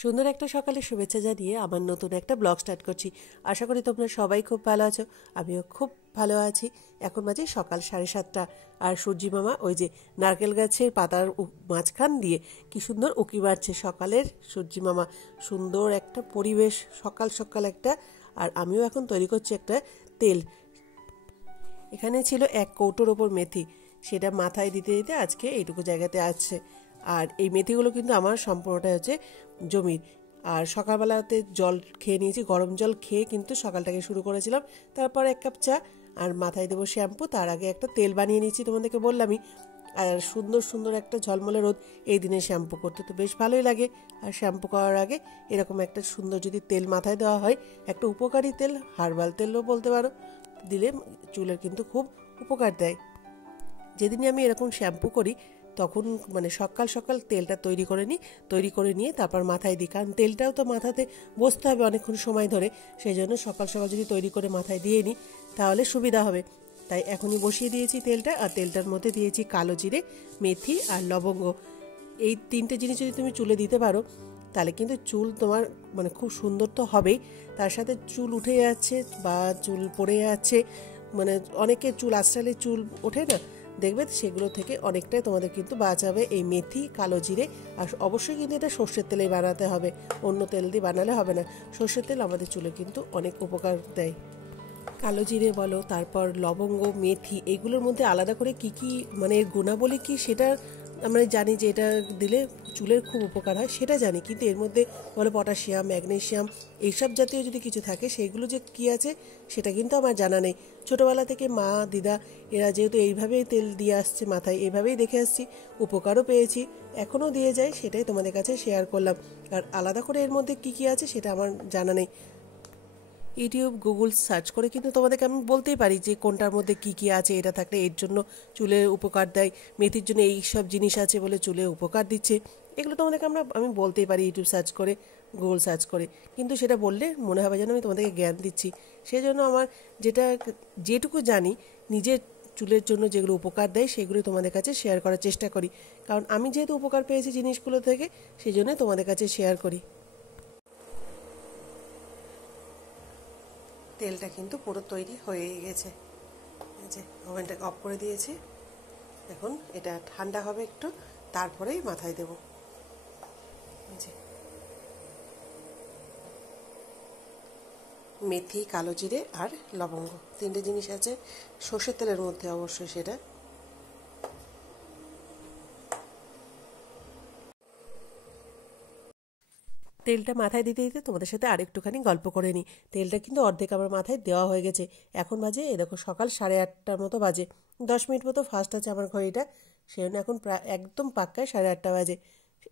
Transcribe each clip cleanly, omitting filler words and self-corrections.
সুন্দর একটা সকালে শুভেচ্ছা জানিয়ে আমার নতুন একটা ব্লগ স্টার্ট করছি। আশা করি তোমরা সবাই খুব ভালো আছো, আমিও খুব ভালো আছি। এখন বাজে সকাল 7:30 আর সূর্যি মামা ওই যে নারকেল গাছের পাতার মাঝখান দিয়ে কি সুন্দর উঁকি মারছে সকালের সূর্যি মামা। সুন্দর একটা পরিবেশ, সকাল সকাল একটা। আর আমিও এখন তৈরি করছি একটা তেল। এখানে ছিল 1 কৌটোর ওপর মেথি, সেটা মাথায় দিতে দিতে আজকে এইটুকু জায়গাতে আছে। আর এই মেথিগুলো কিন্তু আমার সম্পূর্ণটা হচ্ছে জমির। আর সকালবেলাতে জল খেয়ে নিয়েছি, গরম জল খেয়ে কিন্তু সকালটাকে শুরু করেছিলাম। তারপর 1 কাপ চা আর মাথায় দেবো শ্যাম্পু। তার আগে একটা তেল বানিয়ে নিয়েছি, তোমাদেরকে বললামই। আর সুন্দর সুন্দর একটা ঝলমলে রোদ, এই দিনে শ্যাম্পু করতে তো বেশ ভালোই লাগে। আর শ্যাম্পু করার আগে এরকম একটা সুন্দর যদি তেল মাথায় দেওয়া হয়, একটা উপকারী তেল, হার্বাল তেলও বলতে পারো, দিলে চুলের কিন্তু খুব উপকার দেয়। যেদিনই আমি এরকম শ্যাম্পু করি তখন মানে সকাল সকাল তেলটা তৈরি করে নিয়ে তারপর মাথায় দিই, কারণ তেলটাও তো মাথাতে বসতে হবে অনেকক্ষণ সময় ধরে। সেই জন্য সকাল সকাল যদি তৈরি করে মাথায় দিয়ে নিই তাহলে সুবিধা হবে। তাই এখনই বসিয়ে দিয়েছি তেলটা, আর তেলটার মধ্যে দিয়েছি কালো জিরে, মেথি আর লবঙ্গ। এই 3টে জিনিস যদি তুমি চুলে দিতে পারো তাহলে কিন্তু চুল তোমার মানে খুব সুন্দর তো হবেই, তার সাথে চুল উঠে যাচ্ছে বা চুল পড়ে যাচ্ছে, মানে অনেকের চুল আঁচড়ালে চুল ওঠে না, দেখবে সেগুলো থেকে অনেকটাই তোমাদের কিন্তু বাঁচাবে এই মেথি, কালো জিরে। আর অবশ্যই কিন্তু এটা সর্ষের তেলেই বানাতে হবে, অন্য তেল দিয়ে বানালে হবে না। সর্ষের তেল আমাদের চুলে কিন্তু অনেক উপকার দেয়। কালো জিরে বলো, তারপর লবঙ্গ, মেথি, এগুলোর মধ্যে আলাদা করে কি কি মানে এর গুণাবলী কি সেটা আমরা জানি যে এটা দিলে চুলের খুব উপকার হয়, সেটা জানি। কিন্তু এর মধ্যে বলো পটাশিয়াম, ম্যাগনেশিয়াম, এইসব জাতীয় যদি কিছু থাকে সেইগুলো যে কী আছে সেটা কিন্তু আমার জানা নেই। ছোটোবেলা থেকে মা, দিদা এরা যেহেতু এইভাবেই তেল দিয়ে আসছে মাথায়, এইভাবেই দেখে আসছি, উপকারও পেয়েছি, এখনও দিয়ে যায়, সেটাই তোমাদের কাছে শেয়ার করলাম। আর আলাদা করে এর মধ্যে কী কী আছে সেটা আমার জানা নেই। ইউটিউব, গুগল সার্চ করে কিন্তু তোমাদেরকে আমি বলতেই পারি যে কোনটার মধ্যে কি কি আছে, এটা থাকলে এর জন্য চুলের উপকার দেয়, মেথির জন্য এই সব জিনিস আছে বলে চুলে উপকার দিচ্ছে। এগুলো তোমাদেরকে আমি বলতেই পারি ইউটিউব সার্চ করে, গুগল সার্চ করে। কিন্তু সেটা বললে মনে হবে যেন আমি তোমাদেরকে জ্ঞান দিচ্ছি। সেই জন্য আমার যেটা যেটুকু জানি, নিজের চুলের জন্য যেগুলো উপকার দেয় সেগুলো তোমাদের কাছে শেয়ার করার চেষ্টা করি। কারণ আমি যেহেতু উপকার পেয়েছি জিনিসগুলো থেকে, সেই জন্য তোমাদের কাছে শেয়ার করি। তেলটা কিন্তু পুরো তৈরি হয়ে গেছে, এই যে ওভেনটাকে অফ করে দিয়েছি। এখন এটা ঠান্ডা হবে একটু, তারপরেই মাথায় দেব। যে মেথি, কালো জিরে আর লবঙ্গ, 3টে জিনিস আছে সর্ষের তেলের মধ্যে, অবশ্যই সেটা। তেলটা মাথায় দিতে দিতে তোমাদের সাথে আরেকটুখানি গল্প করে নিই। তেলটা কিন্তু অর্ধেক আমার মাথায় দেওয়া হয়ে গেছে। এখন বাজে এ দেখো সকাল 8:30টার মতো বাজে, 10 মিনিট মতো ফাস্ট আছে আমার ঘড়িটা, সেই জন্য এখন প্রায় একদম পাক্কায় 8:30 বাজে।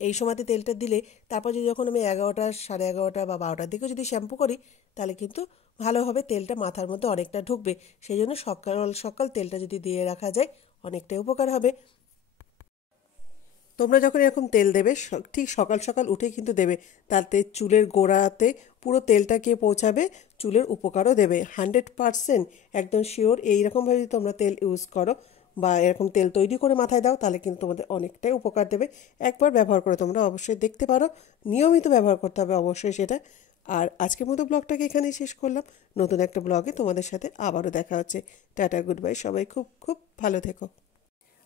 এই সময়তে তেলটা দিলে তারপর যদি যখন আমি 11টা, 11:30 বা 12টার দিকে যদি শ্যাম্পু করি তাহলে কিন্তু ভালোভাবে তেলটা মাথার মধ্যে অনেকটা ঢুকবে। সেই জন্য সকাল সকাল তেলটা যদি দিয়ে রাখা যায় অনেকটাই উপকার হবে। তোমরা যখন এরকম তেল দেবে ঠিক সকাল সকাল উঠে কিন্তু দেবে, তাতে চুলের গোড়াতে পুরো তেলটা গিয়ে পৌঁছাবে, চুলের উপকারও দেবে 100%। একদম শিওর। এইরকমভাবে যদি তোমরা তেল ইউজ করো বা এরকম তেল তৈরি করে মাথায় দাও তাহলে কিন্তু তোমাদের অনেকটাই উপকার দেবে। একবার ব্যবহার করে তোমরা অবশ্যই দেখতে পারো, নিয়মিত ব্যবহার করতে হবে অবশ্যই সেটা। আর আজকের মতো ব্লগটাকে এখানেই শেষ করলাম। নতুন একটা ব্লগে তোমাদের সাথে আবারও দেখা হচ্ছে। টাটা, গুড বাই, সবাই খুব খুব ভালো থেকো।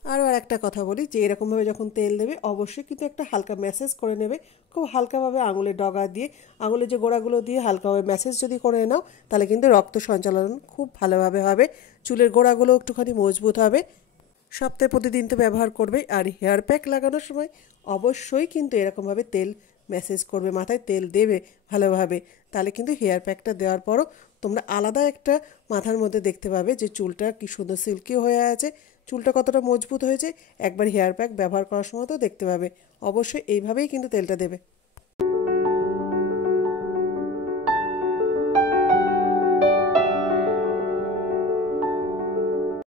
আর একটা কথা বলি যে এরকমভাবে যখন তেল দেবে অবশ্যই কিন্তু একটা হালকা ম্যাসেজ করে নেবে, খুব হালকাভাবে আঙুলের ডগা দিয়ে, আঙুলের যে গোড়াগুলো দিয়ে হালকাভাবে ম্যাসেজ যদি করে নাও তাহলে কিন্তু রক্ত সঞ্চালন খুব ভালোভাবে হবে, চুলের গোড়াগুলো একটুখানি মজবুত হবে। সপ্তাহে প্রতিদিন তো ব্যবহার করবে। আর হেয়ার প্যাক লাগানোর সময় অবশ্যই কিন্তু এরকমভাবে তেল ম্যাসেজ করবে, মাথায় তেল দেবে ভালোভাবে, তাহলে কিন্তু হেয়ার প্যাকটা দেওয়ার পরও তোমরা আলাদা একটা মাথার মধ্যে দেখতে পাবে যে চুলটা কি সুন্দর সিল্কি হয়ে আছে, চুলটা কতটা মজবুত হয়েছে। একবার হেয়ার প্যাক ব্যবহার করার সময় তো দেখতে পাবে। অবশ্যই এইভাবেই কিন্তু তেলটা দেবে।